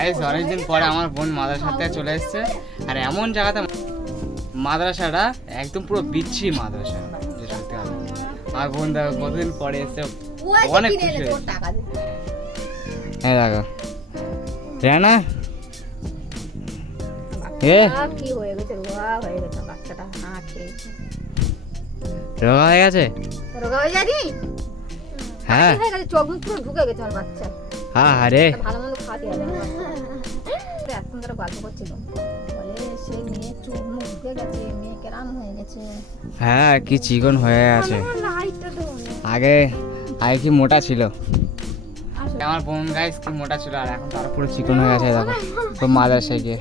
Guys অনেকদিন পরে আমার বোন মাদ্রাসাতে চলে এসেছে, আর এমন জায়গাতে মাদ্রাসাটা একদম পুরো বিচ্ছি মাদ্রাসা। সত্যি কথা, আমার বোন দেখো কতদিন পরে এসে অনেক খুশি হয়েছে। হ্যাঁ দেখো রেনা কি হয়ে গেছে, রোগা হয়ে গেছে বাচ্চাটা, হাঁ খেয়েছে। রোগা হয়ে গেছে? রোগা হয়ে যায়নি? হ্যাঁ হয়ে গেছে, চোখ মুখ পুরো ঢুকে গেছে আমার বাচ্চা। হ্যাঁ আরে ভালো মন্দ খাওয়াতে হবে আমার বাচ্চা। এখন ধরে গল্প করছিল, বলে সেই মেয়ে চোখ মুখ ঢুকে গেছে, মেয়ে কেরাম হয়ে গেছে। হ্যাঁ কি চিকন হয়ে আছে, আগে আগে কি মোটা ছিল। আমার বোন গাইস কি মোটা ছিল, আর এখন তার পুরো চিকন হয়ে গেছে। দেখো তো মাদ্রাসায় গিয়ে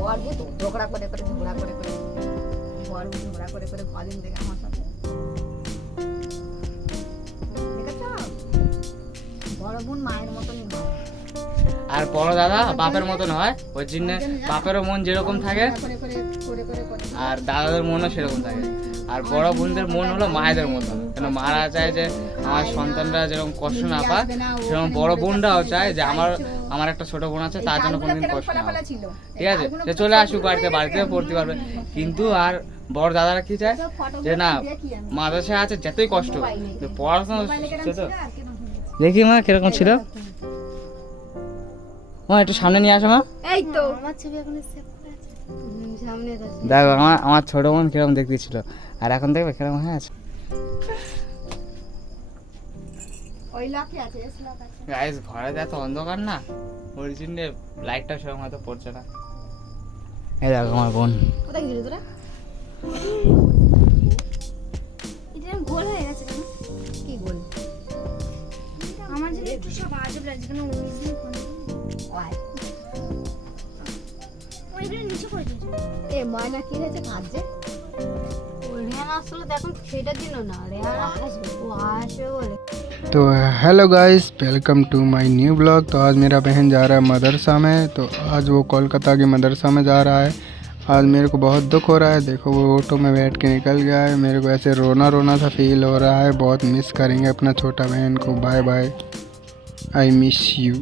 বর গিয়ে তো ঝগড়া করে করে ঝগড়া করে করে বর ঝগড়া করে করে কদিন থেকে আমার সাথে দেখেছ, বড় বোন মায়ের মতনই হয়, আর বড় দাদা বাপের মতন হয়। ওই জন্য বাপেরও মন যেরকম থাকে আর দাদাদের মনও সেরকম থাকে। আর বড় বোনদের মন হলো মায়েদের মতন, কেন মারা চায় যে আমার সন্তানরা যেরকম কষ্ট না পায়, সেরকম বড় বোনরাও চায় যে আমার একটা ছোট বোন আছে, তার জন্য কোনোদিন কষ্ট না পায়। ঠিক আছে, সে চলে আসুক বাড়িতে, বাড়িতেও পড়তে পারবে। কিন্তু আর বড় দাদারা কি চায় যে না মাদ্রাসায় আছে যতই কষ্ট পড়াশোনা শিখছে। তো দেখি মা কিরকম ছিল, মা একটু সামনে নিয়ে আসো মা। এই তো আমার ছবি এখন সেভ করে আছে সামনে আছে, দেখো আমার ছোট বোন কিরকম দেখতে ছিল, আর এখন দেখবে কিরকম হয়ে আছে। ওই লকই আছে, এস লক আছে। গাইস ঘরে এত অন্ধকার না, ওর জন্য লাইটটা সেরকম হয়তো পড়ছে না। এই দেখো আমার বোন, কোথায় গেলি তোরা? এটা গোল হয়ে গেছে কেন? কি গোল? আমার যে একটু সব আজব লাগছে কেন, 19 দিন কোন ওই ওইগুলো নিচে পড়ে গেছে। এ ময়না কি হয়েছে কাজে? ওই রেহানা আসলে দেখুন সেটার জন্য না, রেহানা আসবে ও আসবে বলে। तो hello guys, welcome to my new blog. तो आज मेरा बहन जा रहा है मदरसा में, तो आज वो कोलकाता के मदरसा में जा रहा है। आज मेरे को बहुत दुख हो रहा है, देखो वो ऑटो में बैठ के निकल गया है। मेरे को ऐसे रोना रोना सा फील हो रहा है, बहुत मिस करेंगे अपना छोटा बहन को। Bye bye, I miss you.